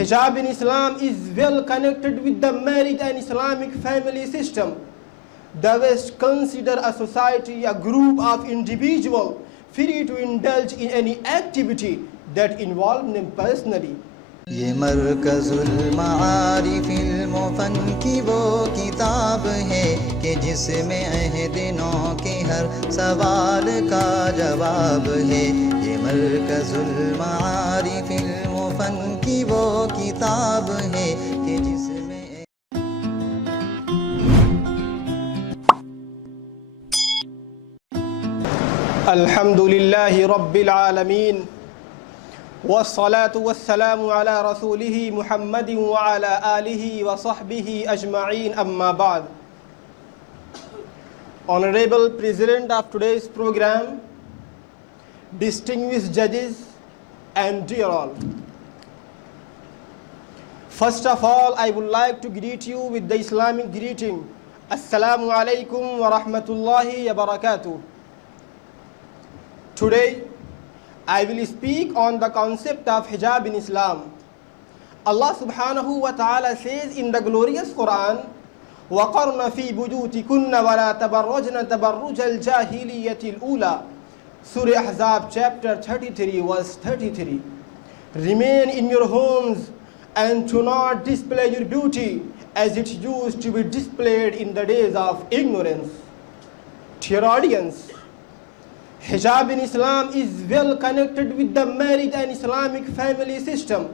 Hijab in Islam is well connected with the marriage and Islamic family system. The West consider a society a group of individuals free to indulge in any activity that involve them personally. ये मरकज़ुल मारिफ़िल मुफ़न की वो किताब है कि जिसमें अहदिनों के हर सवाल का जवाब है। ये मरकज़ुल मारिफ़िल मुफ़न की वो किताब है कि जिसमें अल्हम्दुलिल्लाहि रब्बिल आलमीन वस्सलातु वस्सलामु अला रसूलिहि मुहम्मदिन व अला आलिहि व सहबिहि अजमईन अम्मा बाद. Honorable President of today's program, distinguished judges and dear all. First of all, I would like to greet you with the Islamic greeting. Assalamu alaikum wa rahmatullahi wa barakatuh. Today, I will speak on the concept of hijab in Islam. Allah subhanahu wa ta'ala says in the glorious Quran, وَقَرْنَ فِي بُيُوتِكُنَّ وَلَا تَبَرَّجْنَ تَبَرُّجَ الْجَاهِلِيَّةِ الْأُولَى. Surah Ahzab chapter 33 verse 33. Remain in your homes and do not display your beauty as it used to be displayed in the days of ignorance. Dear audience, hijab in Islam is well connected with the marriage and Islamic family system.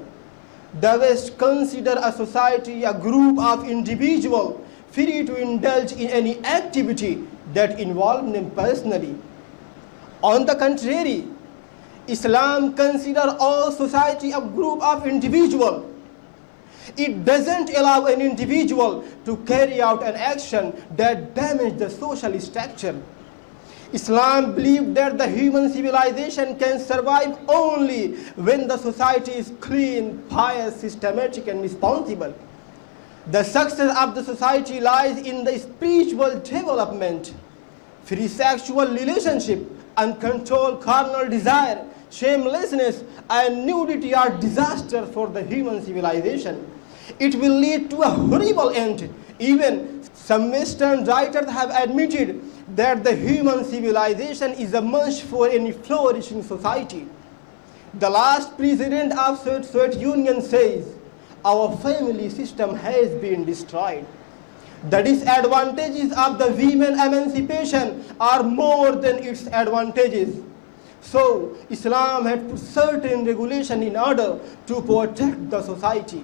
The West consider a society a group of individuals free to indulge in any activity that involve them personally. On the contrary, Islam considers all society a group of individuals. It doesn't allow an individual to carry out an action that damages the social structure. Islam believes that the human civilization can survive only when the society is clean, pious, systematic and responsible. The success of the society lies in the spiritual development. Free sexual relationship, uncontrolled carnal desire, shamelessness and nudity are disaster for the human civilization. It will lead to a horrible end. Even some Western writers have admitted that the human civilization is a must for any flourishing society. The last president of Soviet Union says, our family system has been destroyed. The disadvantages of the women emancipation are more than its advantages. So Islam had put certain regulation in order to protect the society.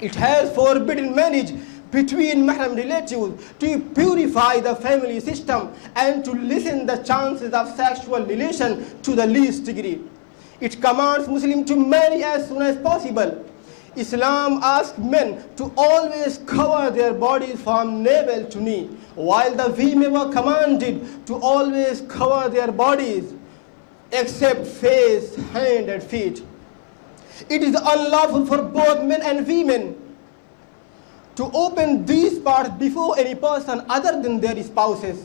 It has forbidden marriage between mahram relatives to purify the family system and to lessen the chances of sexual relation to the least degree. It commands Muslims to marry as soon as possible. Islam asks men to always cover their bodies from navel to knee, while the women were commanded to always cover their bodies except face, hand and feet. It is unlawful for both men and women to open these parts before any person other than their spouses.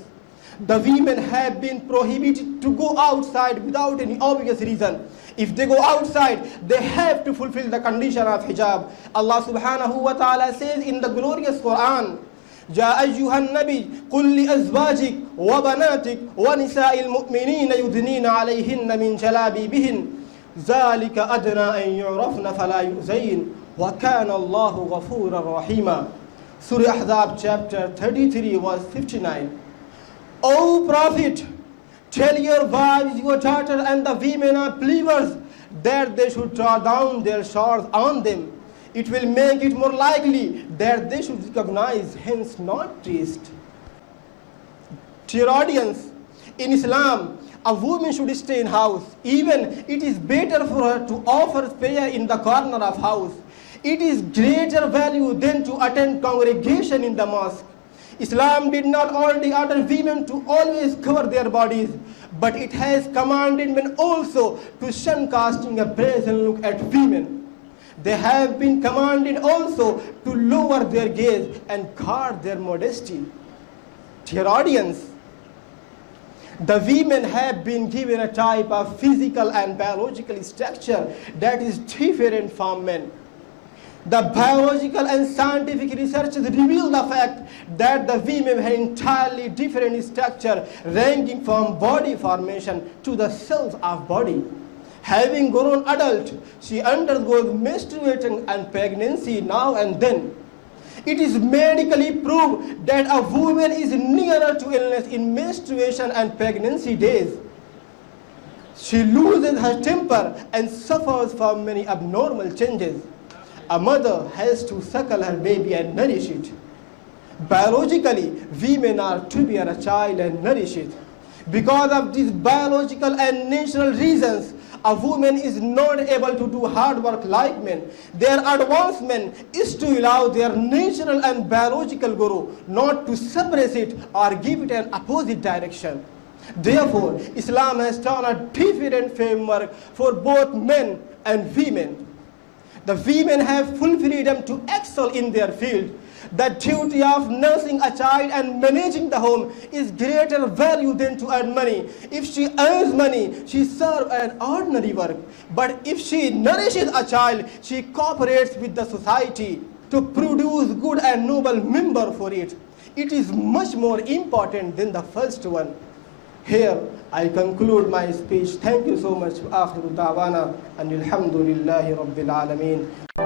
The women have been prohibited to go outside without any obvious reason. If they go outside, they have to fulfill the condition of hijab. Allah subhanahu wa ta'ala says in the glorious Quran, يا أيها النبي قل لأزواجك وبناتك ونساء المؤمنين يدنين عليهن من جلابيبهن ذلك أدنى أن يعرفن فلا يؤذين وَكَانَ اللَّهُ غَفُورًا رَحِيمًا. Surah Ahzab chapter 33 verse 59. O Prophet, tell your wives, your daughter and the women of believers that they should draw down their shawls on them. It will make it more likely that they should recognize, hence not traced. Dear audience, in Islam, a woman should stay in house. Even it is better for her to offer prayer in the corner of house. It is greater value than to attend congregation in the mosque. Islam did not only order women to always cover their bodies, but it has commanded men also to shun casting a brazen look at women. They have been commanded also to lower their gaze and guard their modesty. Dear audience, The women have been given a type of physical and biological structure that is different from men. The biological and scientific research reveal the fact that the women have entirely different structure ranging from body formation to the cells of body. Having grown adult, she undergoes menstruation and pregnancy now and then. It is medically proved that a woman is nearer to illness in menstruation and pregnancy days. She loses her temper and suffers from many abnormal changes. A mother has to suckle her baby and nourish it. Biologically, women are to bear a child and nourish it. Because of these biological and natural reasons, a woman is not able to do hard work like men. Their advancement is to allow their natural and biological growth, not to suppress it or give it an opposite direction. Therefore, Islam has done a different framework for both men and women. The women have full freedom to excel in their field. The duty of nursing a child and managing the home is greater value than to earn money. If she earns money, she serves an ordinary work. But if she nourishes a child, she cooperates with the society to produce good and noble member for it. It is much more important than the first one. Here, I conclude my speech. Thank you so much. Akhiru da'wana and alhamdulillahi rabbil alameen.